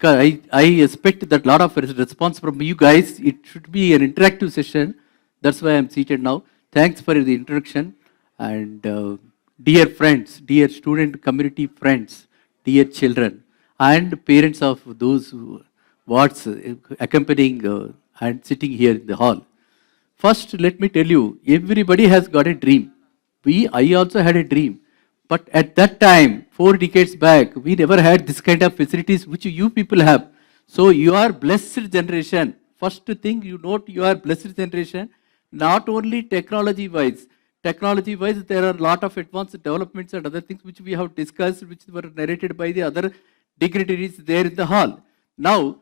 because I expect that lot of response from you guys. It should be an interactive session. That's why I'm seated now. Thanks for the introduction. And dear friends, dear student community friends, dear children, and parents of those who what's accompanying and sitting here in the hall. First, let me tell you, everybody has got a dream. I also had a dream. But at that time, 4 decades back, we never had this kind of facilities which you people have. So you are blessed generation. First thing you note, you are blessed generation. Not only technology-wise. Technology-wise, there are a lot of advanced developments and other things which we have discussed, which were narrated by the other dignitaries there in the hall. Now,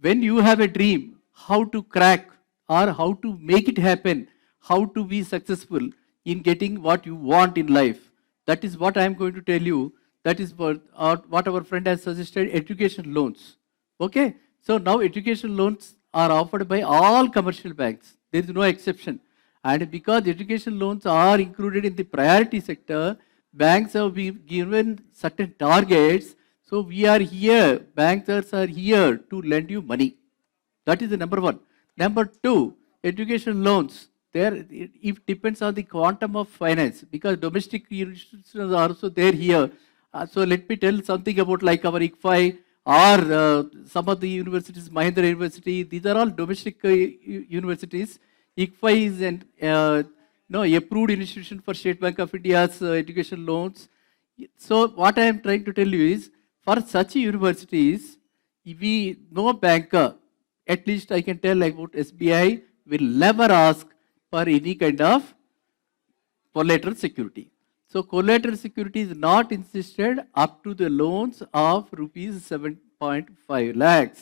when you have a dream, how to crack or how to make it happen, how to be successful in getting what you want in life. That is what I am going to tell you. That is what our friend has suggested, education loans. Okay? So now education loans are offered by all commercial banks. There is no exception. And because education loans are included in the priority sector, banks have been given certain targets. So we are here, bankers are here to lend you money. That is the number one. Number two, education loans. There, it depends on the quantum of finance because domestic institutions are also there here. So let me tell something about like our ICFI or some of the universities, Mahindra University. These are all domestic universities. ICFI is an approved institution for State Bank of India's education loans. So what I am trying to tell you is, for such universities, no banker, at least I can tell about SBI, will never ask for any kind of collateral security. So collateral security is not insisted up to the loans of rupees 7.5 lakhs.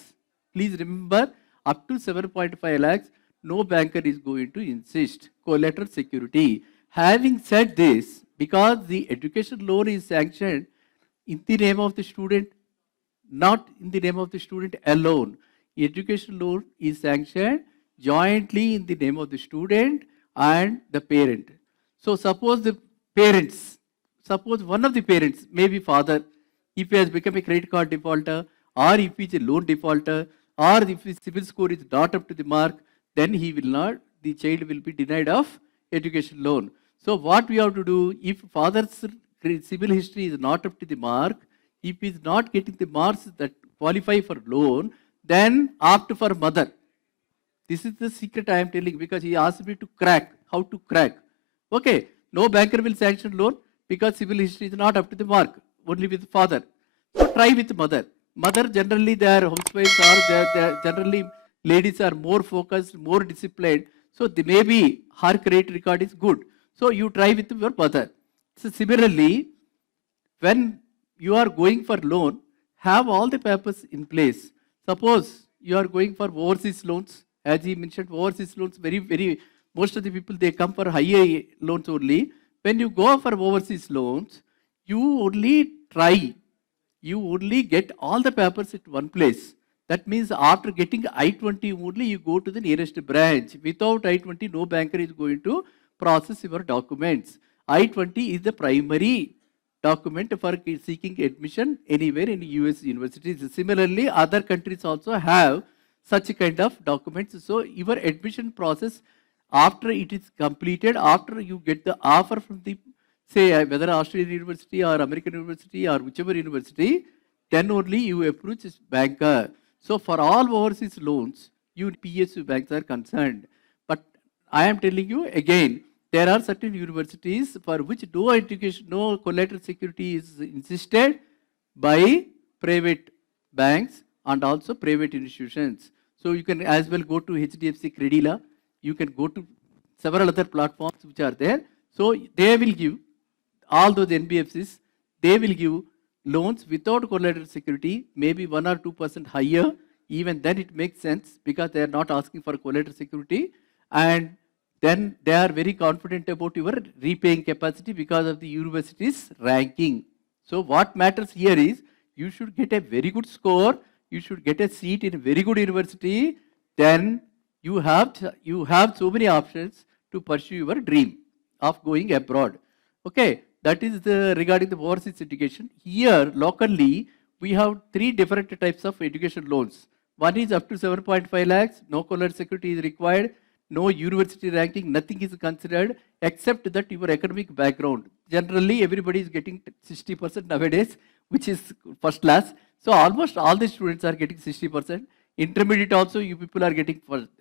Please remember, up to 7.5 lakhs, no banker is going to insist collateral security. Having said this, because the education loan is sanctioned in the name of the student, not in the name of the student alone. Education loan is sanctioned jointly in the name of the student and the parent. So suppose the parents, suppose one of the parents, maybe father, if he has become a credit card defaulter, or if he is a loan defaulter, or if his civil score is not up to the mark, then he will not, the child will be denied of education loan. So what we have to do, if father's civil history is not up to the mark, if he is not getting the marks that qualify for loan, then opt for mother. This is the secret I am telling because he asked me to crack, how to crack. Okay, no banker will sanction loan because civil history is not up to the mark, only with father. So try with mother. Mother generally they are housewives or they are generally ladies are more focused, more disciplined. So maybe her credit record is good. So you try with your mother. So similarly, when you are going for loan, have all the papers in place. Suppose you are going for overseas loans, as he mentioned, overseas loans, most of the people, they come for higher loans only. When you go for overseas loans, you only try, you only get all the papers at one place. That means after getting I-20 only, you go to the nearest branch. Without I-20, no banker is going to process your documents. I-20 is the primary document for seeking admission anywhere in US universities. Similarly, other countries also have such kind of documents. So your admission process, after it is completed, after you get the offer from the, say, whether Australian university or American university or whichever university, then only you approach this banker. So for all overseas loans, PSU banks are concerned. But I am telling you again, there are certain universities for which no education, no collateral security is insisted by private banks and also private institutions. So you can as well go to HDFC Credila, you can go to several other platforms which are there. So they will give, all those NBFCs, they will give loans without collateral security, maybe 1 or 2% higher. Even then it makes sense because they are not asking for collateral security. And then they are very confident about your repaying capacity because of the university's ranking. So what matters here is you should get a very good score, you should get a seat in a very good university, then you have so many options to pursue your dream of going abroad. Okay, that is regarding the overseas education. Here, locally, we have three different types of education loans. One is up to 7.5 lakhs, no collateral security is required, no university ranking, nothing is considered except that your academic background. Generally, everybody is getting 60% nowadays, which is first class. So almost all the students are getting 60%. Intermediate also, you people are getting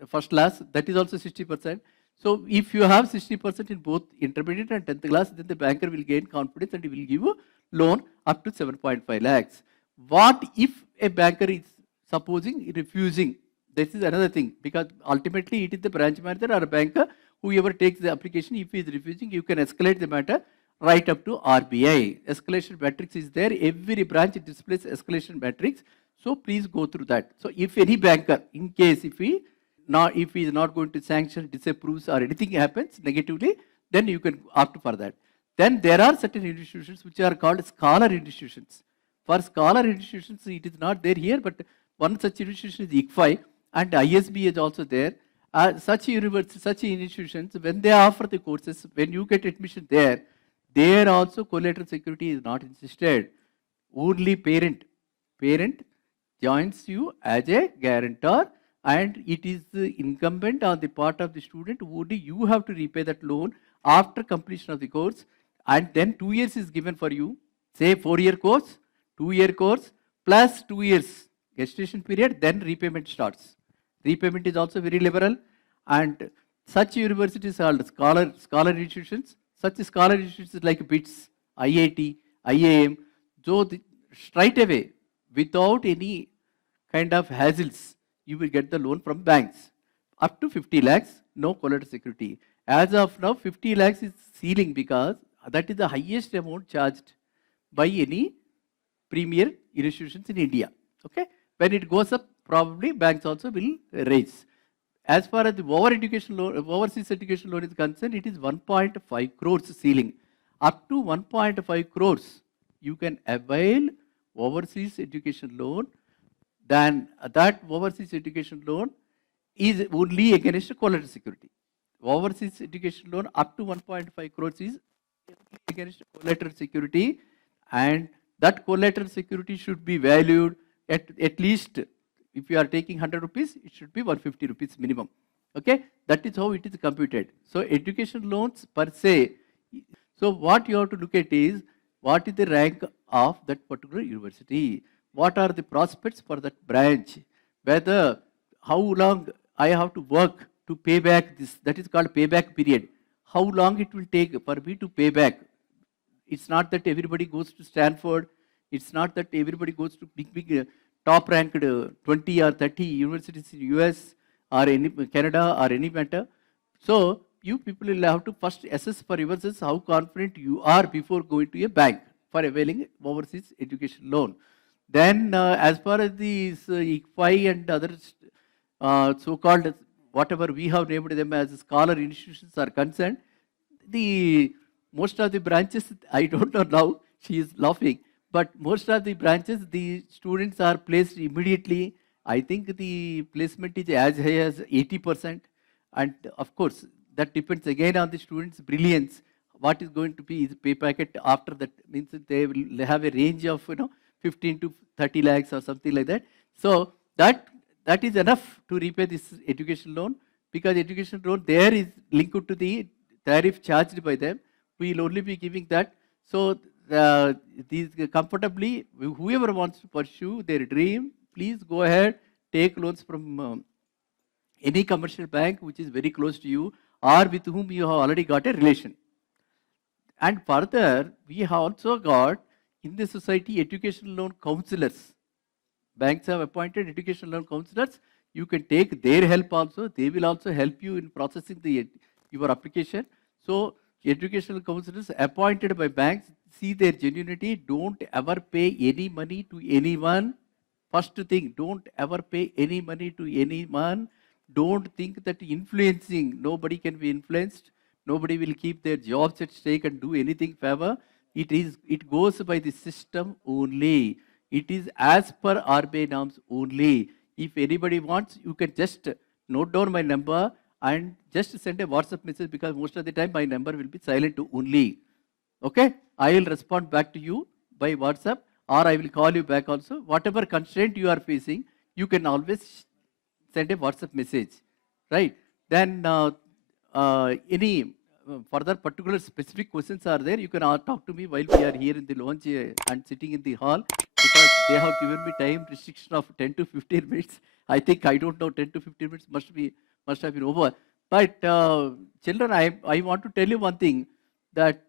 first class, that is also 60%. So if you have 60% in both intermediate and 10th class, then the banker will gain confidence and he will give you loan up to 7.5 lakhs. What if a banker is supposing refusing? This is another thing, because ultimately it is the branch manager or a banker, whoever takes the application. If he is refusing, you can escalate the matter right up to RBI. Escalation matrix is there. Every branch displays escalation matrix. So please go through that. So if any banker, in case if he is not going to sanction, disapproves or anything happens negatively, then you can opt for that. Then there are certain institutions which are called scholar institutions. For scholar institutions, it is not there here, but one such institution is ICFI, and ISB is also there. Such universities, such institutions, when they offer the courses, when you get admission there also collateral security is not insisted. Only parent joins you as a guarantor, and it is incumbent on the part of the student. Only you have to repay that loan after completion of the course, and then 2 years is given for you. Say 4-year course, 2-year course plus 2 years gestation period, then repayment starts. Repayment is also very liberal, and such universities are scholar institutions. Such scholar institutions like BITS, IIT, IAM, so straight away, without any kind of hassles, you will get the loan from banks. Up to 50 lakhs, no collateral security. As of now, 50 lakhs is ceiling, because that is the highest amount charged by any premier institutions in India. Okay? When it goes up, probably banks also will raise. As far as the overseas education loan is concerned, it is 1.5 crores ceiling. Up to 1.5 crores, you can avail overseas education loan. Then that overseas education loan is only against collateral security. Overseas education loan up to 1.5 crores is against collateral security, and that collateral security should be valued at least, if you are taking 100 rupees, it should be 150 rupees minimum. Okay, that is how it is computed. So education loans per se. So what you have to look at is, what is the rank of that particular university? What are the prospects for that branch? Whether, how long I have to work to pay back this, that is called payback period. How long it will take for me to pay back? It's not that everybody goes to Stanford. It's not that everybody goes to big top ranked 20 or 30 universities in US or any Canada or any matter. So you people will have to first assess for yourselves how confident you are before going to a bank for availing overseas education loan. Then as far as these ICFI and other so-called, whatever we have named them as scholar institutions are concerned, the most of the branches, I don't know now, she is laughing, but most of the branches, the students are placed immediately. I think the placement is as high as 80%. And of course, that depends again on the students' brilliance. What is going to be is pay packet after that, means they will have a range of 15 to 30 lakhs or something like that. So that is enough to repay this education loan, because education loan there is linked to the tariff charged by them. We will only be giving that. So these comfortably, whoever wants to pursue their dream, please go ahead, take loans from any commercial bank which is very close to you, or with whom you have already got a relation. And further, we have also got in the society education loan counselors. Banks have appointed education loan counselors. You can take their help also. They will also help you in processing your application. So educational counselors appointed by banks, see their genuinity. Don't ever pay any money to anyone. First thing, don't ever pay any money to anyone. Don't think that influencing, nobody can be influenced. Nobody will keep their jobs at stake and do anything favor. It goes by the system only. It is as per RBI norms only. If anybody wants, you can just note down my number and just send a WhatsApp message, because most of the time my number will be silent only. Okay? I will respond back to you by WhatsApp. or I will call you back also. Whatever constraint you are facing, you can always send a WhatsApp message, right? Then any further particular specific questions are there, you can talk to me while we are here in the lounge and sitting in the hall, because they have given me time restriction of 10 to 15 minutes. I think, I don't know, 10 to 15 minutes must have been over. But children, I want to tell you one thing, that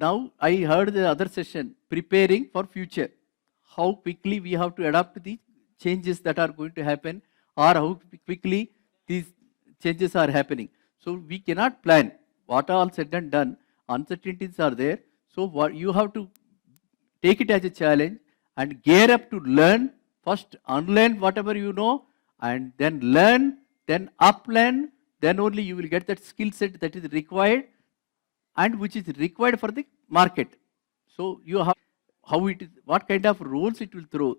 now I heard the other session, preparing for future. How quickly we have to adapt to the changes that are going to happen, or how quickly these changes are happening. So we cannot plan. What all said and done, uncertainties are there. So what you have to take it as a challenge and gear up to learn. First unlearn whatever you know, and then learn, then uplearn, then only you will get that skill set that is required and which is required for the market. So you have how it is, what kind of roles it will throw.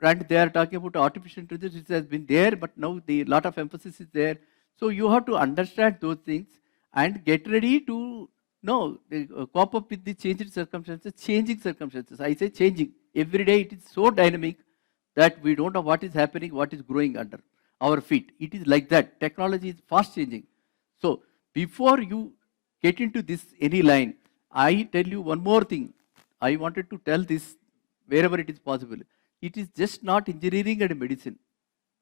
And they are talking about artificial intelligence, which has been there, but now the lot of emphasis is there. So you have to understand those things and get ready to know, cope up with the changing circumstances. I say changing. Every day it is so dynamic that we don't know what is happening, what is growing under our feet. It is like that. Technology is fast changing. So before you get into this any line, I tell you one more thing. I wanted to tell this wherever it is possible. It is just not engineering and medicine.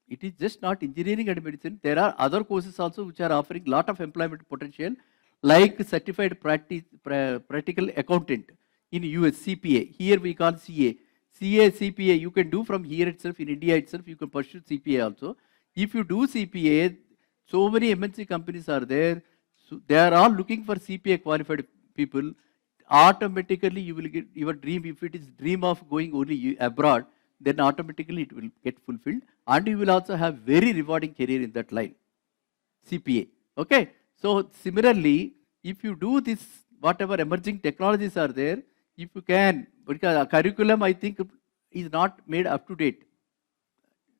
It is just not engineering and medicine. There are other courses also which are offering lot of employment potential, like certified practical accountant in US, CPA. Here we call CA. CA, CPA, you can do from here itself, in India itself, you can pursue CPA also. If you do CPA, so many MNC companies are there. So they are all looking for CPA qualified people. Automatically you will get your dream. If it is dream of going only abroad, then automatically it will get fulfilled, and you will also have very rewarding career in that line, CPA. Okay. So similarly, if you do this, whatever emerging technologies are there, if you can, because a curriculum I think is not made up to date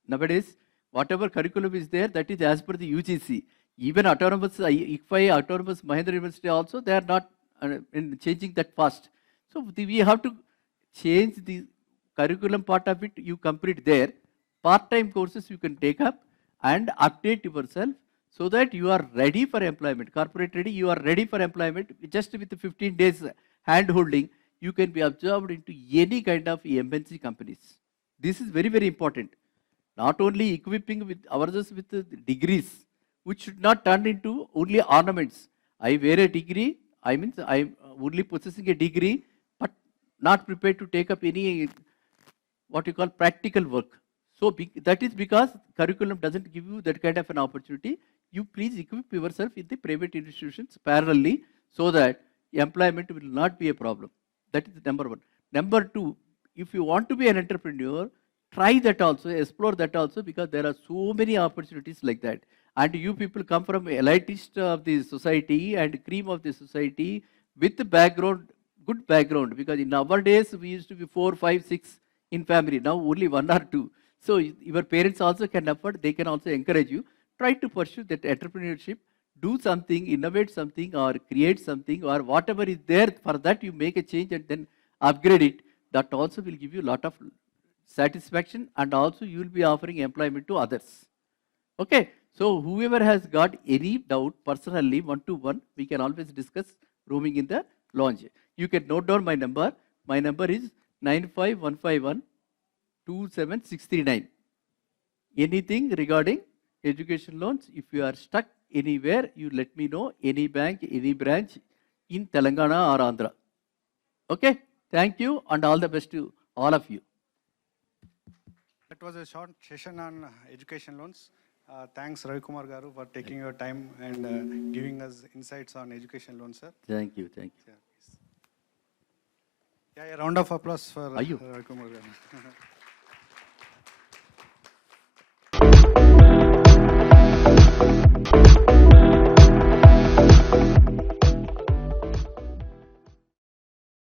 nowadays. Whatever curriculum is there, that is as per the UGC. Even autonomous, ICFI, autonomous Mahindra University also, they are not in changing that fast. So we have to change the curriculum part of it. You complete there. Part-time courses you can take up and update yourself so that you are ready for employment. Corporate ready, you are ready for employment. Just with the 15 days hand holding, you can be absorbed into any kind of MNC companies. This is very, very important. Not only equipping with ourselves with the degrees, which should not turn into only ornaments. I wear a degree, I mean I'm only possessing a degree, but not prepared to take up any what you call practical work. So that is because curriculum doesn't give you that kind of an opportunity. You please equip yourself in the private institutions parallelly so that employment will not be a problem. That is number one. Number two, if you want to be an entrepreneur, try that also, explore that also, because there are so many opportunities like that. And you people come from elitist of the society and cream of the society with the background, good background, because in our days we used to be 4, 5, 6 in family. Now only 1 or 2. So your parents also can afford, they can also encourage you. Try to pursue that entrepreneurship, do something, innovate something, or create something, or whatever is there. For that you make a change and then upgrade it. That also will give you a lot of satisfaction, and also you will be offering employment to others. Okay. So whoever has got any doubt personally, one-to-one, we can always discuss roaming in the lounge. You can note down my number. My number is 95151 27639. Anything regarding education loans, if you are stuck anywhere, you let me know, any bank, any branch in Telangana or Andhra. Okay, thank you and all the best to all of you. That was a short session on education loans. Thanks Ravi Kumar Garu for taking your time and giving us insights on education loans, sir. Thank you, thank you. Yeah, a round of applause for Are you? Ravi Kumar Garu.